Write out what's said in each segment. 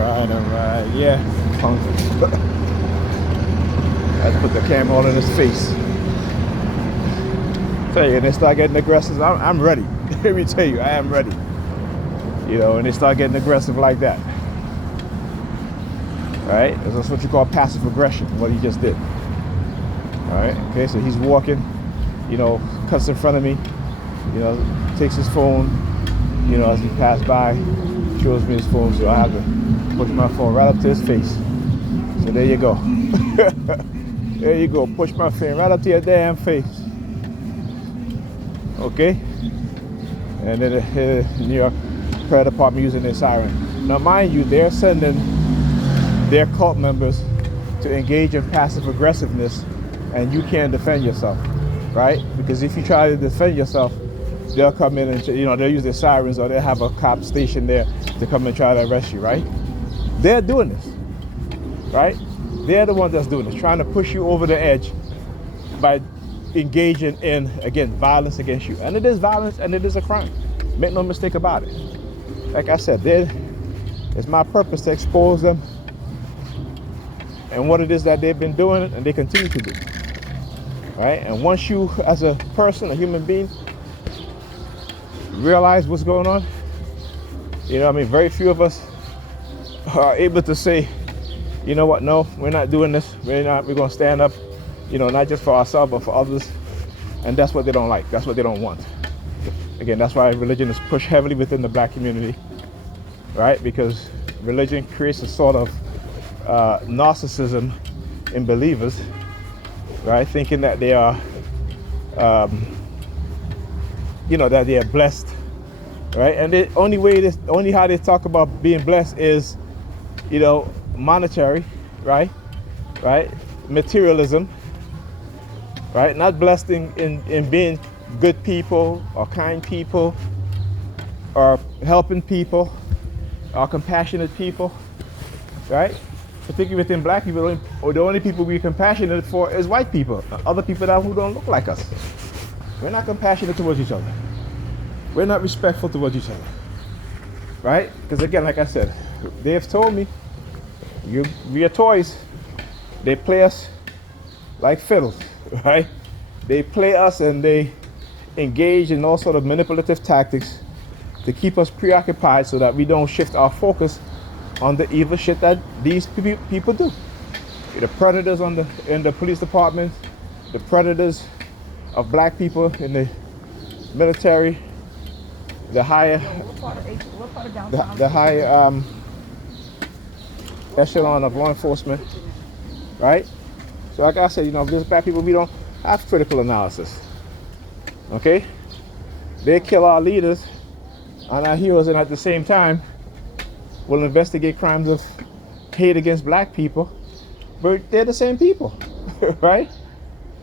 Alright, yeah. Punk. Let's put the camera all in his face. Tell you, and they start getting aggressive, I'm ready. Let me tell you, I am ready. You know, and they start getting aggressive like that. Alright? That's what you call passive aggression, what he just did. Alright, okay, so he's walking, you know, cuts in front of me, you know, takes his phone, you know, as he passed by, shows me his phone, so I have to push my phone right up to his face. So there you go. There you go, push my phone right up to your damn face. Okay? And then the New York Fire Department using their siren. Now mind you, they're sending their cult members to engage in passive aggressiveness, and you can't defend yourself, right? Because if you try to defend yourself, they'll come in and, you know, they'll use their sirens, or they'll have a cop station there to come and try to arrest you, right? They're doing this, right? They're the ones that's doing this, trying to push you over the edge by engaging in, again, violence against you. And it is violence, and it is a crime. Make no mistake about it. Like I said, it's my purpose to expose them and what it is that they've been doing and they continue to do. Right? And once you, as a person, a human being, realize what's going on, you know, I mean, very few of us are able to say, you know what, no, we're not doing this. We're going to stand up, you know, not just for ourselves, but for others. And that's what they don't like. That's what they don't want. Again, that's why religion is pushed heavily within the black community, right? Because religion creates a sort of narcissism in believers, right? Thinking that they are, you know, that they are blessed, right? And the only how they talk about being blessed is, you know, monetary, right? Materialism, right? Not blessed in being good people or kind people or helping people or compassionate people, right? Particularly within black people, the only people we're compassionate for is white people, other people that who don't look like us. We're not compassionate towards each other. We're not respectful towards each other, right? Because again, like I said, they have told me, we are toys. They play us like fiddles, right? They play us and they engage in all sort of manipulative tactics to keep us preoccupied so that we don't shift our focus on the evil shit that these people do. The predators in the police department, the predators of black people in the military, the higher echelon of law enforcement, right? So like I said, you know, if there's black people, we don't have critical analysis. Okay? They kill our leaders and our heroes, and at the same time will investigate crimes of hate against black people, but they're the same people, right?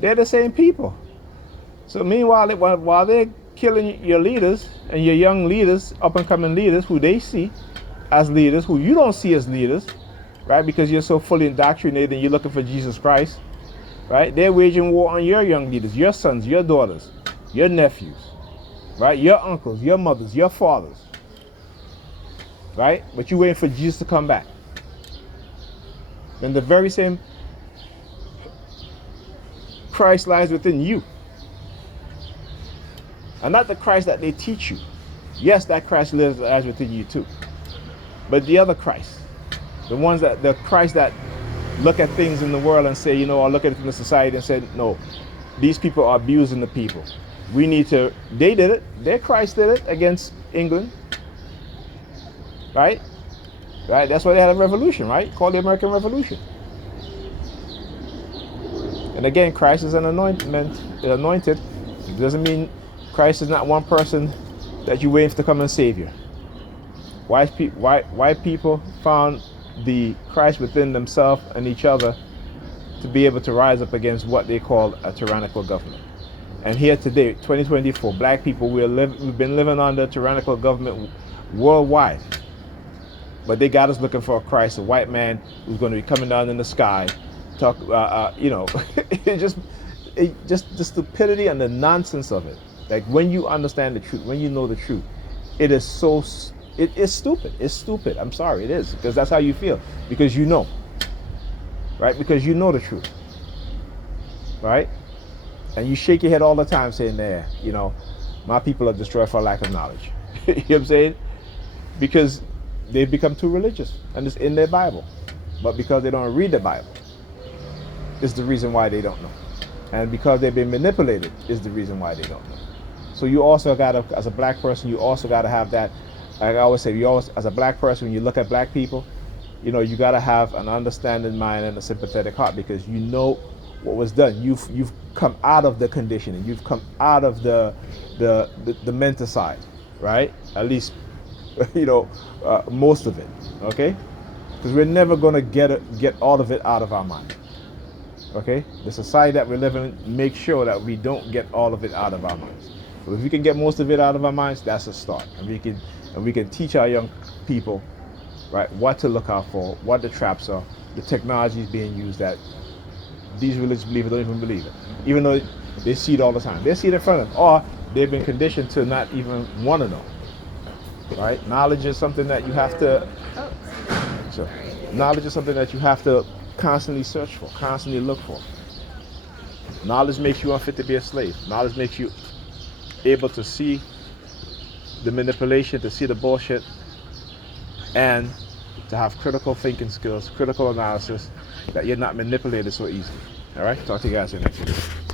They're the same people. So meanwhile, while they're killing your leaders and your young leaders, up and coming leaders who they see as leaders, who you don't see as leaders, right? Because you're so fully indoctrinated and you're looking for Jesus Christ, right? They're waging war on your young leaders, your sons, your daughters, your nephews, right? Your uncles, your mothers, your fathers, right? But you're waiting for Jesus to come back. Then the very same Christ lies within you. And not the Christ that they teach you. Yes, that Christ lies within you too. But the other Christ, the Christ that look at things in the world and say, you know, or look at it in the society and say, no, these people are abusing the people. They did it. Their Christ did it against England. Right? Right? That's why they had a revolution, right? Called the American Revolution. And again, Christ is an anointed. It doesn't mean Christ is not one person that you wait to come and save you. White people found the Christ within themselves and each other to be able to rise up against what they call a tyrannical government. And here today, 2024, black people, we've been living under tyrannical government worldwide. But they got us looking for a Christ, a white man who's going to be coming down in the sky, you know, just the stupidity and the nonsense of it. Like when you understand the truth, when you know the truth, it is so It's stupid. It's stupid. I'm sorry, it is, because that's how you feel. Because you know, right? Because you know the truth, right? And you shake your head all the time saying, "There, my people are destroyed for lack of knowledge." You know what I'm saying? Because they've become too religious, and it's in their Bible. But because they don't read the Bible, is the reason why they don't know. And because they've been manipulated is the reason why they don't know. So you also got to, as a black person, you also got to have that. Like I always say, as a black person, when you look at black people, you got to have an understanding mind and a sympathetic heart, because you know what was done. You've come out of the conditioning. You've come out of the mental side, right? At least, most of it. Okay, because we're never gonna get all of it out of our mind. Okay, the society that we live in makes sure that we don't get all of it out of our minds. But if we can get most of it out of our minds, that's a start, and we can teach our young people, right, what to look out for, what the traps are, the technologies being used that these religious believers don't even believe it, even though they see it all the time. They see it in front of them, or they've been conditioned to not even want to know. Right? Knowledge is something that you have to. So, knowledge is something that you have to constantly search for, constantly look for. Knowledge makes you unfit to be a slave. Knowledge makes you able to see the manipulation, to see the bullshit, and to have critical thinking skills, critical analysis, that you're not manipulated so easily. All right? Talk to you guys in the next video.